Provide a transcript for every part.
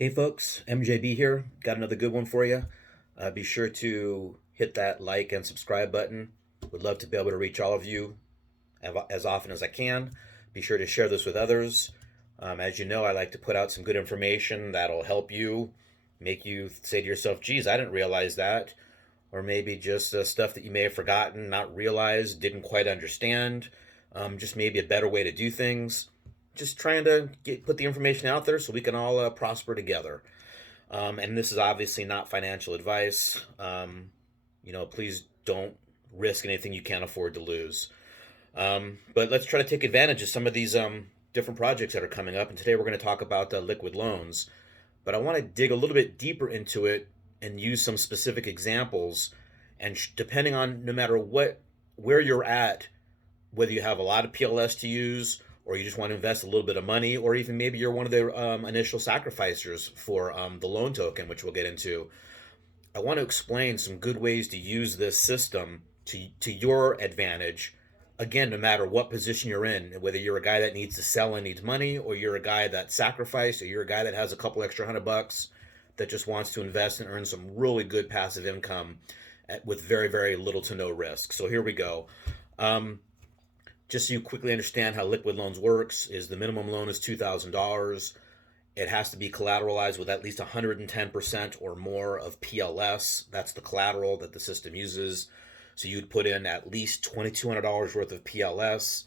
Hey folks, MJB here. Got another good one for you. Be sure to hit that like and subscribe button. Would love to be able to reach all of you as often as I can. Be sure to share this with others. As you know, I like to put out some good information that'll help you, make you say to yourself, geez, I didn't realize that. Or maybe just stuff that you may have forgotten, not realized, didn't quite understand. Just maybe a better way to do things. Just trying to put the information out there so we can all prosper together. And this is obviously not financial advice. Please don't risk anything you can't afford to lose. But let's try to take advantage of some of these different projects that are coming up. And today we're going to talk about liquid loans. But I want to dig a little bit deeper into it and use some specific examples. And depending on no matter where you're at, whether you have a lot of PLS to use, or you just want to invest a little bit of money, or even maybe you're one of the initial sacrificers for the loan token, which we'll get into. I want to explain some good ways to use this system to your advantage. Again, no matter what position you're in, whether you're a guy that needs to sell and needs money, or you're a guy that sacrificed, or you're a guy that has a couple extra $100 that just wants to invest and earn some really good passive income with very, very little to no risk. So here we go. Just so you quickly understand how liquid loans works, is the minimum loan is $2,000. It has to be collateralized with at least 110% or more of PLS. That's the collateral that the system uses. So you'd put in at least $2,200 worth of PLS,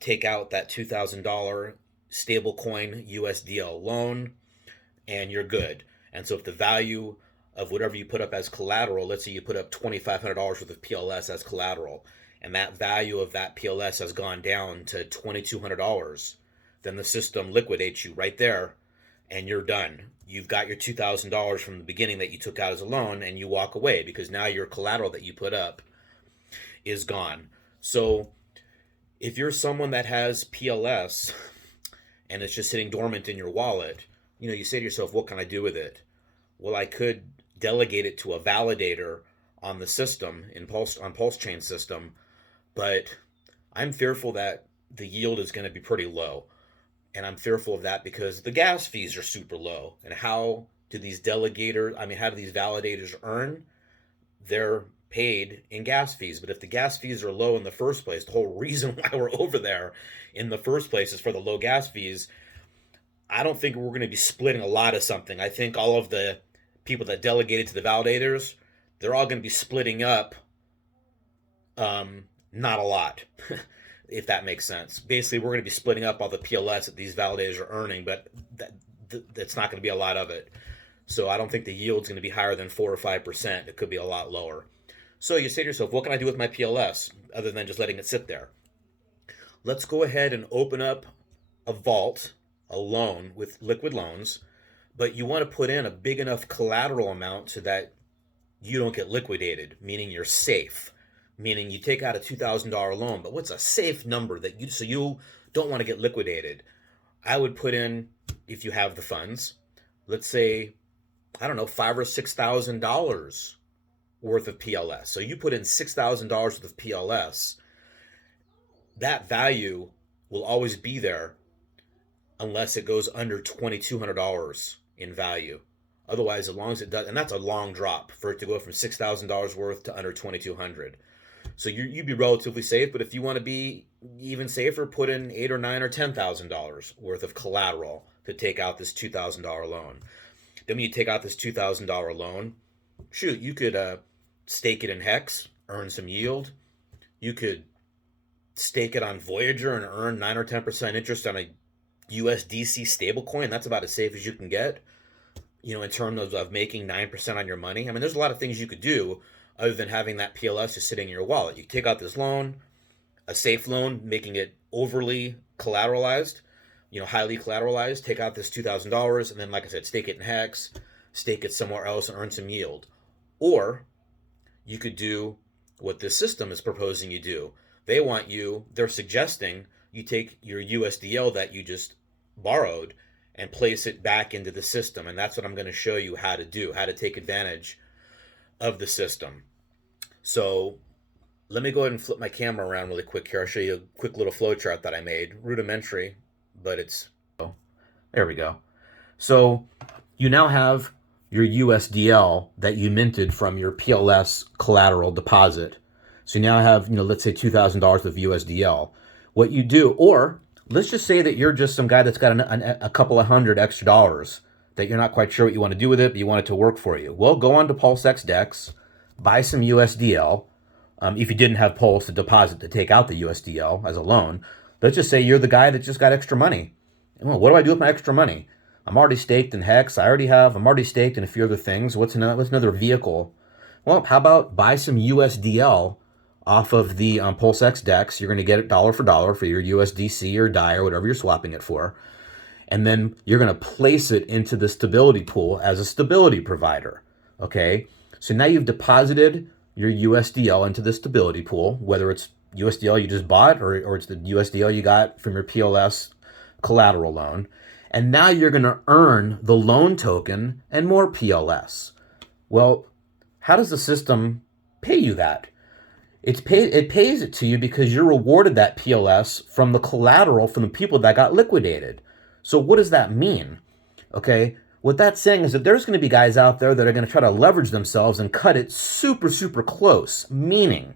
take out that $2,000 stablecoin USDL loan, and you're good. And so if the value of whatever you put up as collateral, let's say you put up $2,500 worth of PLS as collateral, and that value of that PLS has gone down to $2,200, then the system liquidates you right there, and you're done. You've got your $2,000 from the beginning that you took out as a loan, and you walk away because now your collateral that you put up is gone. So if you're someone that has PLS and it's just sitting dormant in your wallet, you say to yourself, what can I do with it? Well, I could delegate it to a validator on the system, on Pulse Chain system, but I'm fearful that the yield is going to be pretty low. And I'm fearful of that because the gas fees are super low. And how do these validators earn? They're paid in gas fees. But if the gas fees are low in the first place, the whole reason why we're over there in the first place is for the low gas fees. I don't think we're going to be splitting a lot of something. I think all of the people that delegated to the validators, they're all going to be splitting up not a lot, if that makes sense. Basically, we're going to be splitting up all the PLS that these validators are earning, but that's not going to be a lot of it. So I don't think the yield's going to be higher than 4 or 5%. It could be a lot lower. So you say to yourself, what can I do with my PLS other than just letting it sit there? Let's go ahead and open up a vault, a loan with liquid loans, but you want to put in a big enough collateral amount so that you don't get liquidated, meaning you're safe. Meaning you take out a $2,000 loan, but what's a safe number so you don't want to get liquidated? I would put in, if you have the funds, let's say, I don't know, $5,000 or $6,000 worth of PLS. So you put in $6,000 worth of PLS. That value will always be there unless it goes under $2,200 in value. Otherwise, as long as it does, and that's a long drop for it to go from $6,000 worth to under $2,200. So you'd be relatively safe, but if you want to be even safer, put in $8,000 or $9,000 or $10,000 worth of collateral to take out this $2,000 loan. Then when you take out this $2,000 loan, you could stake it in Hex, earn some yield. You could stake it on Voyager and earn 9 or 10% interest on a USDC stablecoin. That's about as safe as you can get, in terms of making 9% on your money. I mean, there's a lot of things you could do other than having that PLS just sitting in your wallet. You take out this loan, a safe loan, making it overly collateralized, highly collateralized, take out this $2,000, and then, like I said, stake it in Hex, stake it somewhere else and earn some yield. Or you could do what this system is proposing you do. They're suggesting you take your USDL that you just borrowed and place it back into the system. And that's what I'm going to show you how to take advantage of the system. So let me go ahead and flip my camera around really quick here. I'll show you a quick little flow chart that I made. Rudimentary, but there we go. So you now have your USDL that you minted from your PLS collateral deposit. So you now have, let's say $2,000 of USDL. What you do, or let's just say that you're just some guy that's got a couple of hundred extra dollars that you're not quite sure what you want to do with it, but you want it to work for you. Well, go on to pulsex DEX, buy some USDL. If you didn't have Pulse to deposit to take out the USDL as a loan, let's just say you're the guy that just got extra money. Well, what do I do with my extra money? I'm already staked in Hex. I'm already staked in a few other things. What's another vehicle? Well, how about buy some USDL off of the pulsex DEX? You're going to get it dollar for dollar for your USDC or DAI or whatever you're swapping it for. And then you're going to place it into the stability pool as a stability provider. Okay? So now you've deposited your USDL into the stability pool, whether it's USDL you just bought or it's the USDL you got from your PLS collateral loan. And now you're going to earn the loan token and more PLS. Well, how does the system pay you that? It pays it to you because you're rewarded that PLS from the collateral from the people that got liquidated. So what does that mean? Okay, what that's saying is that there's going to be guys out there that are going to try to leverage themselves and cut it super, super close, meaning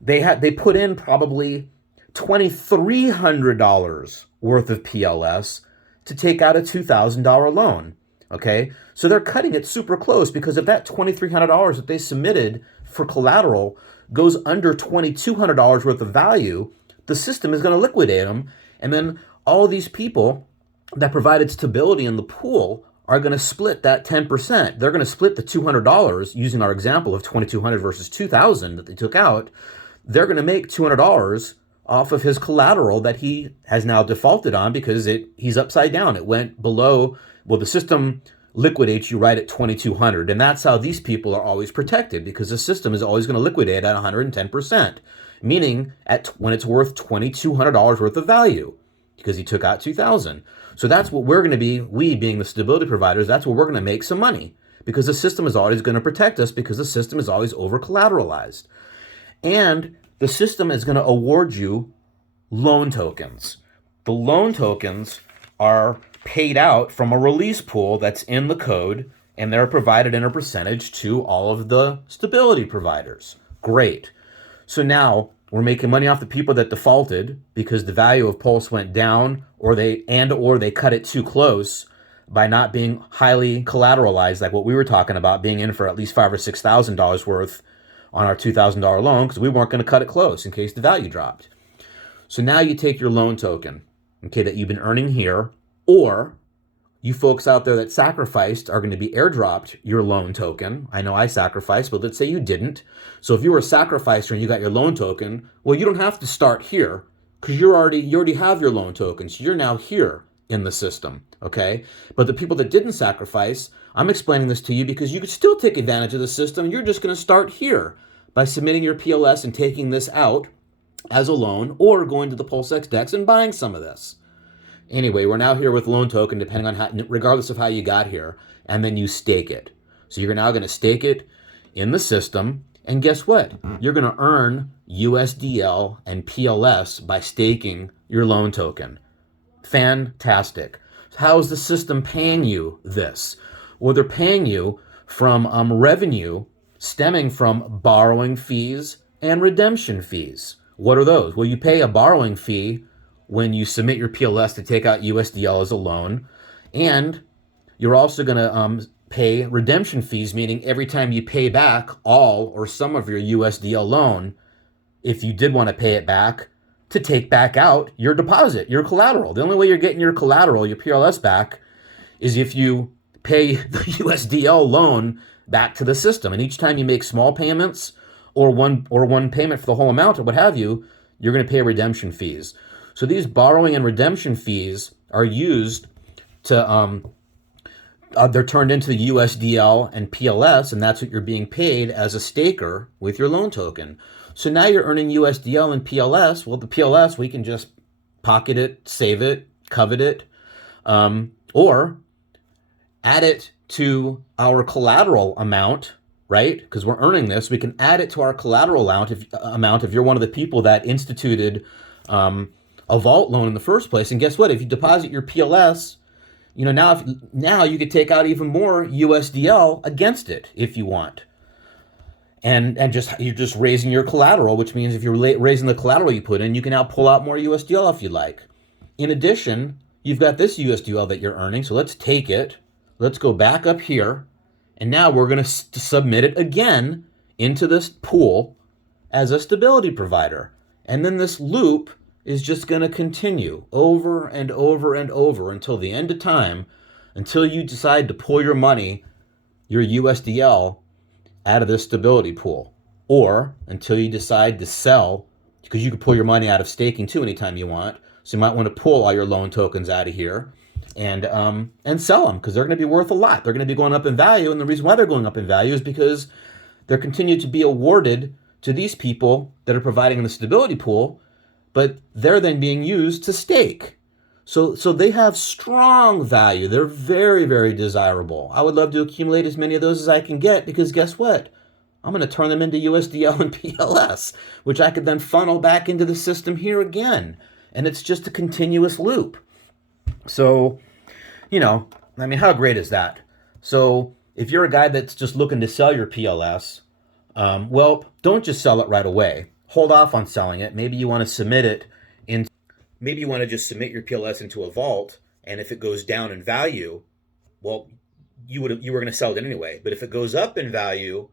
they put in probably $2,300 worth of PLS to take out a $2,000 loan. Okay, so they're cutting it super close because if that $2,300 that they submitted for collateral goes under $2,200 worth of value, the system is going to liquidate them, and then all these people that provided stability in the pool are going to split that 10%. They're going to split the $200 using our example of $2,200 versus $2,000 that they took out. They're going to make $200 off of his collateral that he has now defaulted on because he's upside down. It went below. Well, the system liquidates you right at $2,200, and that's how these people are always protected because the system is always going to liquidate at 110%, meaning when it's worth $2,200 worth of value because he took out $2,000. So that's what we're going to be, we being the stability providers, that's where we're going to make some money because the system is always going to protect us because the system is always over collateralized. And the system is going to award you loan tokens. The loan tokens are paid out from a release pool that's in the code, and they're provided in a percentage to all of the stability providers. Great. So now we're making money off the people that defaulted because the value of Pulse went down or they cut it too close by not being highly collateralized, like what we were talking about, being in for at least $5,000 or $6,000 worth on our $2,000 loan because we weren't going to cut it close in case the value dropped. So now you take your loan token, okay, that you've been earning here, or you folks out there that sacrificed are going to be airdropped your loan token. I know I sacrificed, but let's say you didn't. So if you were a sacrificer and you got your loan token, well, you don't have to start here because you already have your loan token. So you're now here in the system, okay? But the people that didn't sacrifice, I'm explaining this to you because you could still take advantage of the system. You're just going to start here by submitting your PLS and taking this out as a loan or going to the pulsex DEX and buying some of this. Anyway, we're now here with loan token, depending on how, regardless of how you got here, and then you stake it. So you're now going to stake it in the system, and guess what? You're going to earn USDL and PLS by staking your loan token. Fantastic. How is the system paying you this? Well, they're paying you from revenue stemming from borrowing fees and redemption fees. What are those? Well, you pay a borrowing fee when you submit your PLS to take out USDL as a loan, and you're also going to pay redemption fees, meaning every time you pay back all or some of your USDL loan, if you did want to pay it back, to take back out your deposit, your collateral. The only way you're getting your collateral, your PLS back, is if you pay the USDL loan back to the system. And each time you make small payments or one payment for the whole amount or what have you, you're going to pay redemption fees. So these borrowing and redemption fees are used to, they're turned into the USDL and PLS, and that's what you're being paid as a staker with your loan token. So now you're earning USDL and PLS. Well, the PLS, we can just pocket it, save it, covet it, or add it to our collateral amount, right? Because we're earning this. We can add it to our collateral amount if you're one of the people that instituted a vault loan in the first place. And guess what? If you deposit your PLS, now you could take out even more USDL against it if you want. And you're just raising your collateral, which means if you're raising the collateral you put in, you can now pull out more USDL if you like. In addition, you've got this USDL that you're earning, so let's take it. Let's go back up here, and now we're going to submit it again into this pool as a stability provider. And then this loop is just going to continue over and over and over until the end of time, until you decide to pull your money, your USDL, out of this stability pool, or until you decide to sell, because you can pull your money out of staking too anytime you want. So you might want to pull all your loan tokens out of here and sell them, because they're going to be worth a lot. They're going to be going up in value, and the reason why they're going up in value is because they're continued to be awarded to these people that are providing the stability pool, but they're then being used to stake. So they have strong value. They're very, very desirable. I would love to accumulate as many of those as I can get, because guess what? I'm going to turn them into USDL and PLS, which I could then funnel back into the system here again. And it's just a continuous loop. So, how great is that? So if you're a guy that's just looking to sell your PLS, don't just sell it right away. Hold off on selling it. Maybe you want to submit it in. Maybe you want to just submit your PLS into a vault, and if it goes down in value, well, you were going to sell it anyway. But if it goes up in value,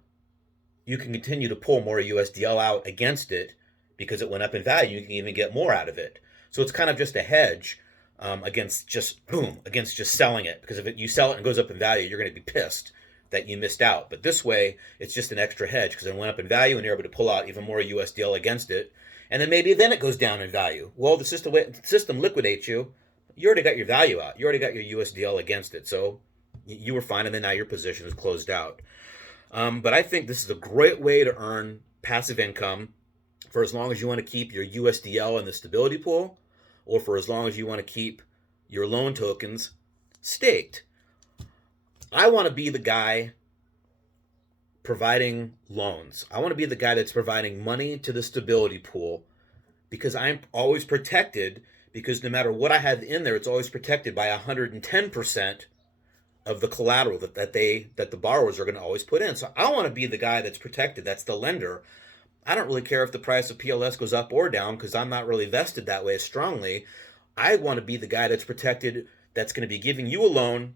you can continue to pull more USDL out against it because it went up in value. You can even get more out of it. So it's kind of just a hedge against just selling it. Because if you sell it and it goes up in value, you're going to be pissed that you missed out. But this way, it's just an extra hedge because it went up in value and you're able to pull out even more USDL against it. And then maybe then it goes down in value. Well, the system liquidates you. You already got your value out. You already got your USDL against it. So you were fine, and then now your position is closed out. But I think this is a great way to earn passive income for as long as you want to keep your USDL in the stability pool, or for as long as you want to keep your loan tokens staked. I want to be the guy providing loans. I want to be the guy that's providing money to the stability pool, because I'm always protected, because no matter what I have in there, it's always protected by 110% of the collateral that the borrowers are going to always put in. So I want to be the guy that's protected. That's the lender. I don't really care if the price of PLS goes up or down, because I'm not really vested that way strongly. I want to be the guy that's protected, that's going to be giving you a loan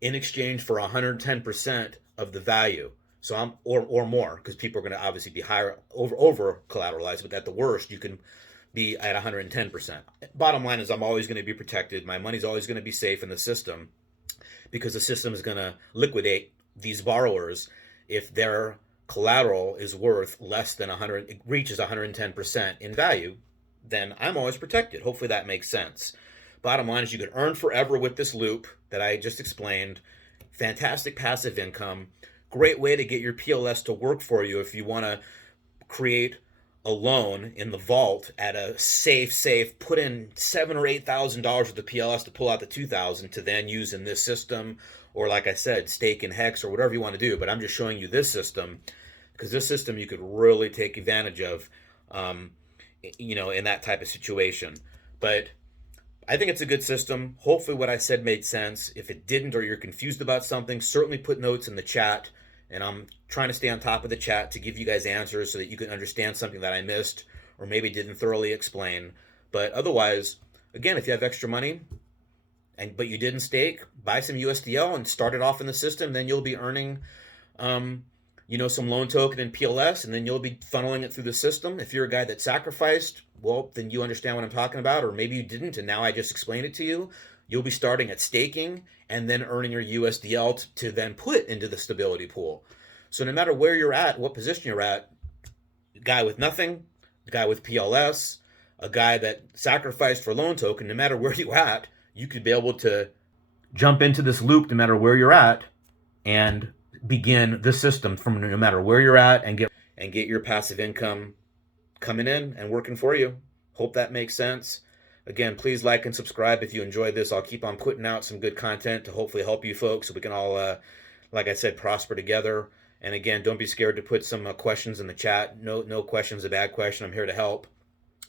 in exchange for 110% of the value. So I'm or more, because people are going to obviously be higher over collateralized, but at the worst you can be at 110%. Bottom line is I'm always going to be protected. My money's always going to be safe in the system, because the system is going to liquidate these borrowers if their collateral is worth less than 100, it reaches 110% in value. Then I'm always protected. Hopefully that makes sense. Bottom line is you can earn forever with this loop that I just explained. Fantastic passive income. Great way to get your PLS to work for you if you want to create a loan in the vault at a safe, put in $7,000 or $8,000 worth of PLS to pull out the $2,000 to then use in this system, or like I said, stake in Hex or whatever you want to do. But I'm just showing you this system, because this system you could really take advantage of, in that type of situation. But I think it's a good system. Hopefully what I said made sense. If it didn't, or you're confused about something, certainly put notes in the chat. And I'm trying to stay on top of the chat to give you guys answers so that you can understand something that I missed or maybe didn't thoroughly explain. But otherwise, again, if you have extra money but you didn't stake, buy some USDL and start it off in the system. Then you'll be earning, some loan token and PLS, and then you'll be funneling it through the system. If you're a guy that sacrificed, well, then you understand what I'm talking about, or maybe you didn't, and now I just explained it to you. You'll be starting at staking and then earning your USDL to then put into the stability pool. So no matter where you're at, what position you're at, a guy with nothing, a guy with PLS, a guy that sacrificed for loan token, no matter where you're at, you could be able to jump into this loop no matter where you're at and begin the system from no matter where you're at and get your passive income coming in and working for you. Hope that makes sense. Again, please like and subscribe if you enjoyed this. I'll keep on putting out some good content to hopefully help you folks so we can all, like I said, prosper together. And again, don't be scared to put some questions in the chat. No question's a bad question. I'm here to help.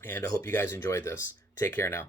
And I hope you guys enjoyed this. Take care now.